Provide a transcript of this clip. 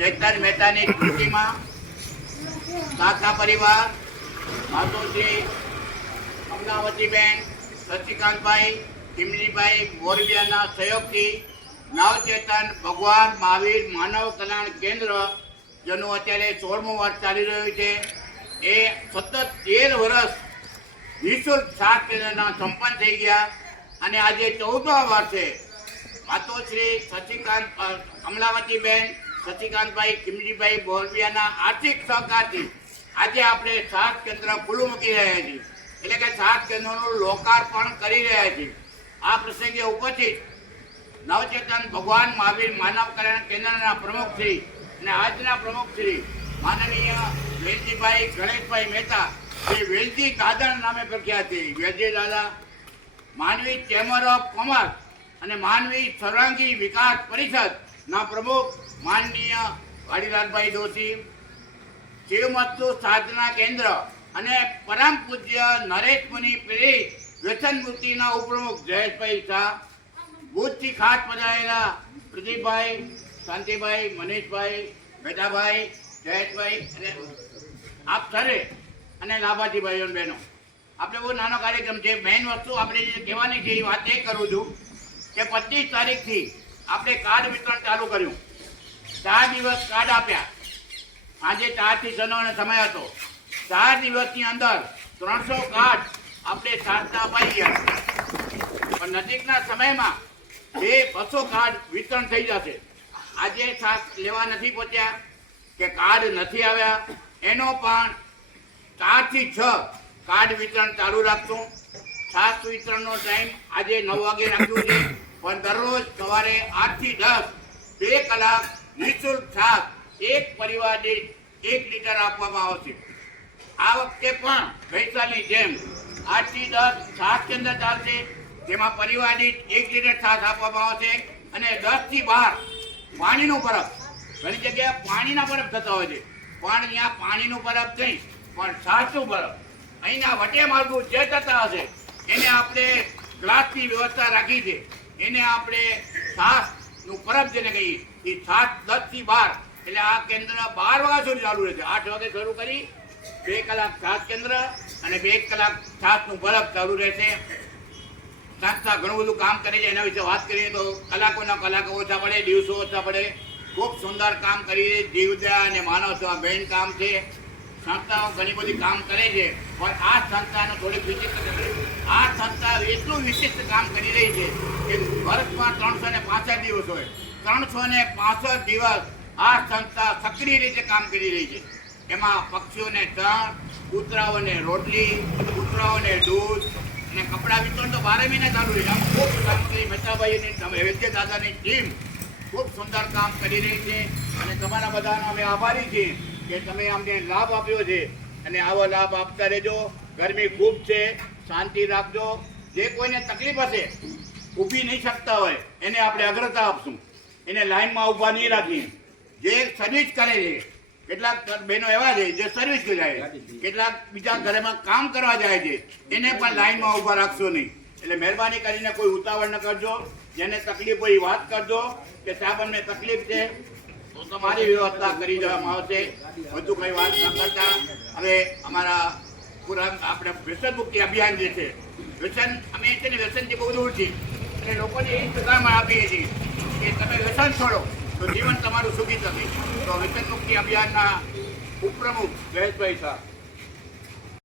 ચેતન મહેતાની સ્મૃતિમાં સાતા પરિવાર માતોશ્રી કમલાવતીબેન, શશિકાંતભાઈ, ચીમનીભાઈ મોરબિયાના સહયોગથી નવચેતન ભગવાન મહાવીર માનવ કલ્યાણ કેન્દ્ર, જેનું અત્યારે 16મું વર્ષ ચાલી રહ્યું છે, એ સતત 13 વર્ષ નિઃશુલ્ક સાત કેન્દ્રના સંપન્ન થઈ ગયા અને આજે 14મા વર્ષે માતોશ્રી કમલાવતીબેન, શશિકાંતભાઈ, ચીમનીભાઈ મોરબિયાના આર્થિક સહકારથી આજે આપણે સાત કેન્દ્ર ખુલ્લું મૂકી રહ્યા છીએ, એટલે કે સાત કેન્દ્રોનું લોકાર્પણ કરી રહ્યા છીએ. આ પ્રસંગે ઉપસ્થિત નવચેતન ભગવાન મહાવીર માનવ કલ્યાણ કેન્દ્રના પ્રમુખ શ્રી અને આજના પ્રમુખ શ્રી માનનીય વેલજીભાઈ ગણેશભાઈ મહેતા, જે વેલજી દાદા નામે પ્રખ્યાત છે, વેલજી દાદા, માનવી ચેમ્બર ઓફ કોમર્સ અને માનવી સર્વાંગી વિકાસ પરિષદના પ્રમુખ માનનીય વાડીલાલભાઈ દોશી, શિવમસ્તુ સાધના કેન્દ્ર અને પરમ પૂજ્ય નરેશ મુનિ પ્રેરિત વ્યસન મુક્તિના ઉપપ્રમુખ જયેશભાઈ શાહ, ભુજથી ખાસ પધારેલા પ્રદીપભાઈ, શાંતિભાઈ, મનીષભાઈ, મેધાભાઈ, જયેશભાઈ અને આપ સરે અને લાભાજી ભાઈઓ બહેનો, આપણે બહુ નાનો કાર્યક્રમ છે. મેઇન વસ્તુ આપણે જે કહેવાની છે એ વાત એ કરું છું કે 25 તારીખથી આપણે કાર્ડ વિતરણ ચાલુ કર્યું. 4 દિવસ કાર્ડ આપ્યા. આજે 4 થી 6નો સમય હતો. 4 દિવસની અંદર 300 કાર્ડ આપણે સાતના અપાઈ ગયા. પણ નજીકના સમયમાં 200 કાર્ડ વિતરણ થઈ જશે. આજે સાત લેવા નથી પહોંચ્યા કે કાર્ડ નથી આવ્યા, એનો પણ 4 થી 6 કાર્ડ વિતરણ ચાલુ રાખશું. સાત વિતરણનો ટાઈમ આજે 9 વાગે રાખ્યું છે, પણ દરરોજ સવારે 8 થી 10 2 કલાક નિઃશુલ્ક છાશ એક પરિવાર દીઠ 1 લીટર આપવામાં આવશે. આ વખતે પણ ગઈસાલની જેમ 8 થી 10 સાત કેન્દ્ર ચાલશે, જેમાં પરિવાર દીઠ 1 લીટર છાશ આપવામાં આવશે. અને 10 થી 12 પાણીનું બરફ, ઘણી જગ્યાએ પાણીના બરફ થતા હોય છે, પણ અહીંયા પાણીનું બરફ નહીં પણ છાશનું બરફ, અહીંના વટે માર્ગું જે થતા હશે એને આપણે ગ્લાસની વ્યવસ્થા રાખી છે, એને આપણે છાશનું બરફ જેને કહીએ એ છાશ 10 થી 12, એટલે આ કેન્દ્ર 12 વાગ્યા સુધી ચાલુ રહેશે. 8 વાગે શરૂ કરી 2 કલાક છાશ કેન્દ્ર અને 2 કલાક છાશનું બરફ ચાલુ રહેશે. સંસ્થા ઘણું બધું કામ કરે છે, એના વિશે વાત કરીએ તો કલાકોના કલાકો ઓછા પડે, દિવસો ઓછા પડે. ખૂબ સુંદર કામ કરી જીવદયા અને માનવ સેવા બેન કામ છે. સંસ્થાઓ ઘણી બધી કામ કરે છે, પણ આ સંસ્થાનો થોડીક વિશિષ્ટ છે. આ સંસ્થા એટલું વિશિષ્ટ કામ કરી રહી છે કે વર્ષમાં 365 દિવસ હોય, 365 દિવસ આ સંસ્થા સક્રિય રીતે કામ કરી રહી છે. એમાં પક્ષીઓને ચણ, કૂતરાઓને રોટલી, કૂતરાઓને દૂધ અને કપડાં વિતરણ તો 12 મહિના ચાલુ રહે છે. આમ ખૂબ કામ કરી મહેતાભાઈની વૈદ્ય દાદાની ટીમ ખૂબ સુંદર કામ કરી રહી છે અને તમારા બધાનો અમે આભારી છીએ કે તમે અમને લાભ આપ્યો છે અને આવો લાભ આપતા રહેજો. ગરમી ખૂબ છે, શાંતિ રાખજો. જે કોઈને તકલીફ હશે, ઊભી નહીં શકતા હોય, એને આપણે અગ્રતા આપશું, એને લાઈનમાં ઊભા નહીં રાખીએ. જે સર્વિસ કરે છે, કેટલાક બહેનો એવા છે જે સર્વિસ જાય, કેટલાક બીજા ઘરમાં કામ કરવા જાય છે, એને પણ લાઈનમાં ઊભા રાખશો નહીં. એટલે મહેરબાની કરીને કોઈ ઉતાવળ ન કરજો. જેને તકલીફ હોય એ વાત કરજો કે સાહેબ અમને તકલીફ છે તો તમારી વ્યવસ્થા કરી દેવામાં આવશે. વધુ કંઈ વાત ન કરતા હવે અમારા પૂરા આપણે વ્યસન મુક્તિ અભિયાન જે છે, વ્યસન અમે છે ને વ્યસનથી બહુ દૂર છીએ, એટલે લોકોને એ પ્રકારમાં આપીએ છીએ કે તમે વ્યસન છોડો તો જીવન તમારું સુખી થશે. તો વ્યસન મુક્તિ અભિયાનના ઉપપ્રમુખ જયેશભાઈ શાહ.